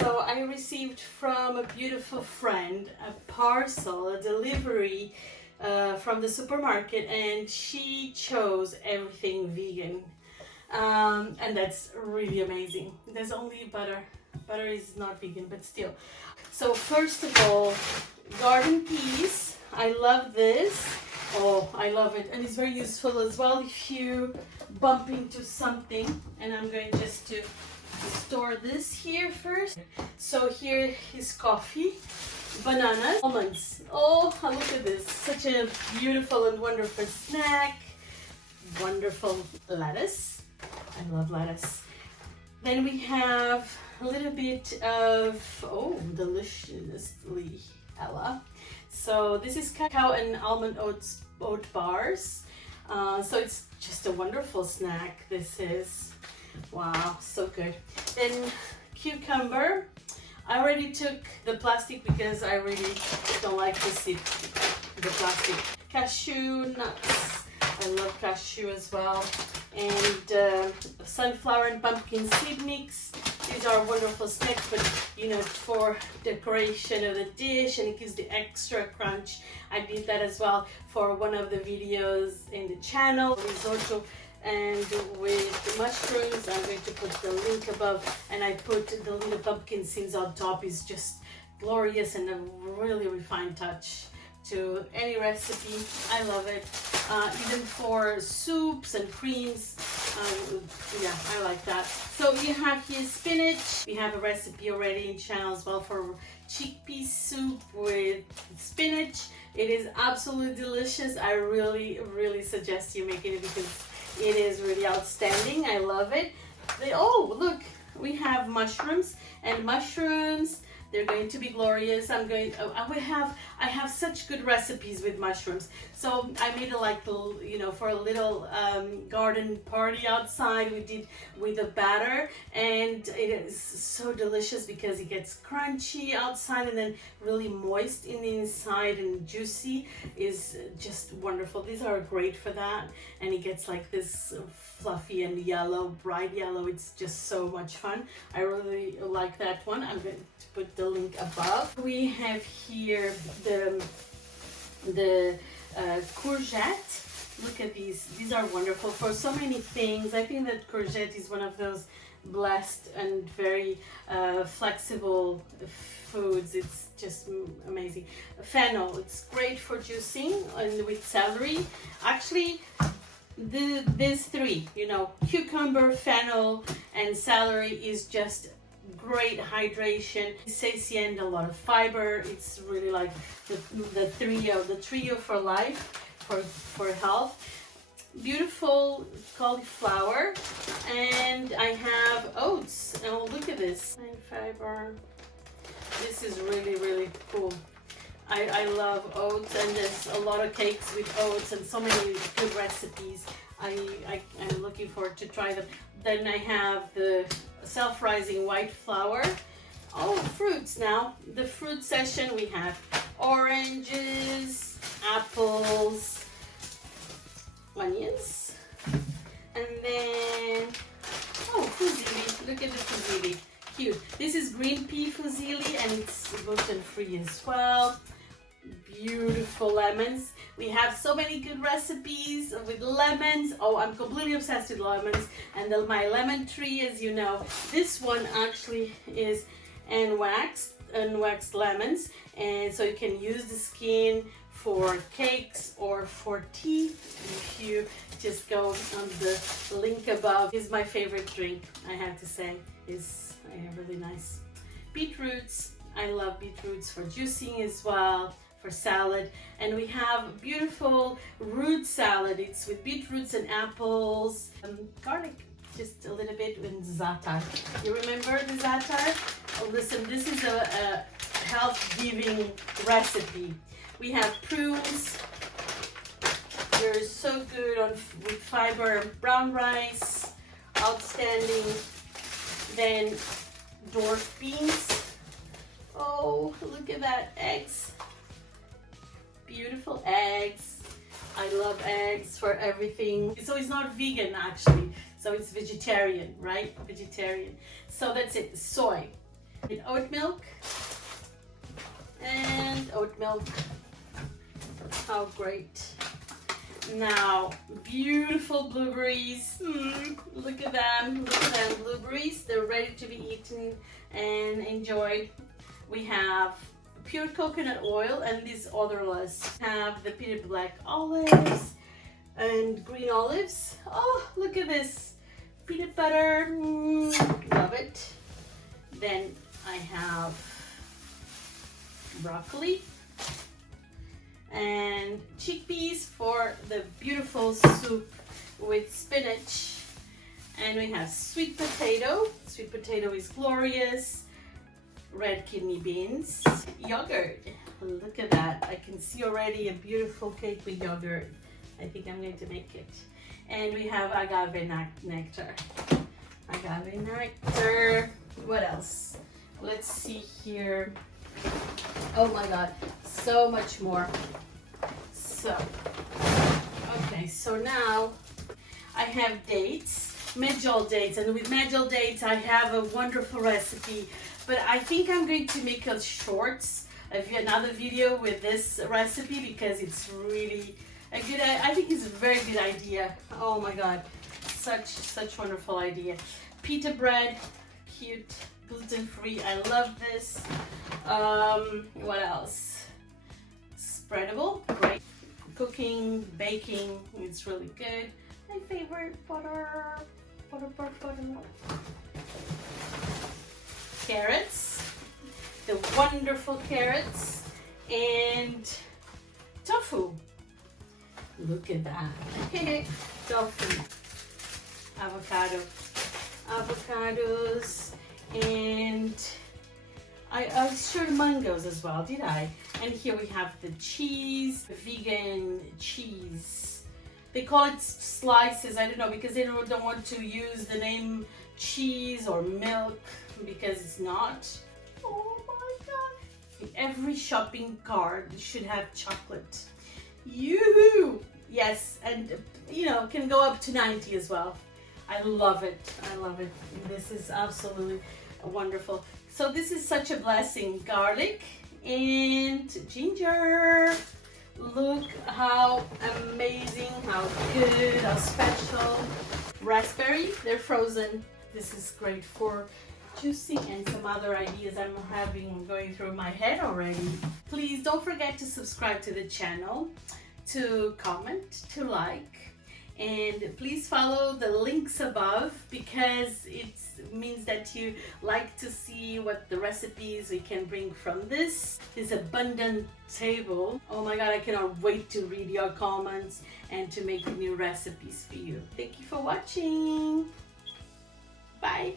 So I received from a beautiful friend a parcel, a delivery from the supermarket, and she chose everything vegan. And that's really amazing. There's only butter. Butter is not vegan, but still. So first of all, garden peas. I love this. Oh, I love it. And it's very useful as well if you bump into something. And I'm going just to store this here first. So here is coffee, bananas, almonds. Oh, look at this. Such a beautiful and wonderful snack. Wonderful lettuce. I love lettuce. Then we have a little bit of, oh, deliciously Ella. So this is cacao and almond oat bars. So it's just a wonderful snack. This is, wow, so good. Then cucumber. I already took the plastic because I really don't like to see the plastic. Cashew nuts. I love cashew as well. And sunflower and pumpkin seed mix. These are wonderful snacks, but you know, for decoration of the dish, and it gives the extra crunch. I did that as well for one of the videos in the channel, risotto and with the mushrooms. I'm going to put the link above, and I put the little pumpkin seeds on top. Is just glorious and a really refined touch to any recipe. I love it. Even for soups and creams, yeah, I like that. So you have here spinach. We have a recipe already in channel as well for chickpea soup with spinach. It is absolutely delicious. I really suggest you make it because it is really outstanding. I love it. Oh, look, we have mushrooms, and mushrooms, they're going to be glorious. I have such good recipes with mushrooms. So I made it like, you know, for a little garden party outside. We did with a batter, and it is so delicious because it gets crunchy outside and then really moist in the inside and juicy. Is just wonderful. These are great for that, and it gets like this fluffy and yellow, bright yellow. It's just so much fun. I really like that one. I'm going to put the link above. We have here the courgette. Look at these. These are wonderful for so many things. I think that courgette is one of those blessed and very flexible foods. It's just amazing. Fennel, it's great for juicing, and with celery. Actually, these three, you know, cucumber, fennel, and celery is just great hydration, satiate, a lot of fiber. It's really like the trio for life, for health. Beautiful cauliflower, and I have oats. Oh, look at this, fiber. This is really cool. I love oats, and there's a lot of cakes with oats and so many good recipes. I'm looking forward to try them. Then I have the self-rising white flour. Oh, fruits now. The fruit session, we have oranges, apples, onions, and then, oh, fusilli. Look at the fusilli. Cute. This is green pea fusilli, and it's gluten-free as well. Beautiful lemons. We have so many good recipes with lemons. Oh, I'm completely obsessed with lemons, and my lemon tree, as you know, this one actually is unwaxed lemons, and so you can use the skin for cakes or for tea. If you just go on the link above, is my favorite drink, I have to say. Is really nice. Beetroots. I love beetroots for juicing as well, for salad. And we have beautiful root salad. It's with beetroots and apples, garlic, just a little bit, and za'atar. You remember the za'atar? Oh, listen, this is a health-giving recipe. We have prunes. They're so good with fiber. Brown rice, outstanding. Then dwarf beans. Oh, look at that, eggs. Beautiful eggs. I love eggs for everything. So it's not vegan actually, so it's vegetarian, right? Vegetarian. So that's it. Soy. And oat milk. And oat milk. How great. Now, beautiful blueberries. Look at them. Look at them. Blueberries. They're ready to be eaten and enjoyed. We have pure coconut oil and these odorless. Have the peanut black olives and green olives. Oh, look at this. Peanut butter. Love it. Then I have broccoli and chickpeas for the beautiful soup with spinach. And we have sweet potato. Sweet potato is glorious. Red kidney beans. Yogurt. Look at that. I can see already a beautiful cake with yogurt. I think I'm going to make it. And we have agave nectar. Agave nectar. What else? Let's see here. Oh my god, so much more. So, okay, so now I have dates, medjool dates, and with medjool dates I have a wonderful recipe, but I think I'm going to make a shorts of another video with this recipe because it's really a good, I think it's a very good idea. Oh my god, such wonderful idea. Pita bread, cute, gluten-free, I love this. What else? Spreadable, great. Cooking, baking, it's really good. My favorite, butter. Carrots, the wonderful carrots, and tofu. Look at that. Tofu. Avocados, and I showed mangoes as well, did I? And here we have the cheese, vegan cheese. They call it slices, I don't know, because they don't want to use the name cheese or milk because it's not. Oh my god. Every shopping cart should have chocolate. Yoo-hoo! Yes, and you know, can go up to 90 as well. I love it. I love it. This is absolutely wonderful. So this is such a blessing. Garlic and ginger. Look how amazing, how good, how special. Raspberry, they're frozen. This is great for juicing and some other ideas I'm having going through my head already. Please don't forget to subscribe to the channel, to comment, to like, and please follow the links above because it means that you like to see what the recipes we can bring from this abundant table. Oh my god, I cannot wait to read your comments and to make new recipes for you. Thank you for watching. Bye.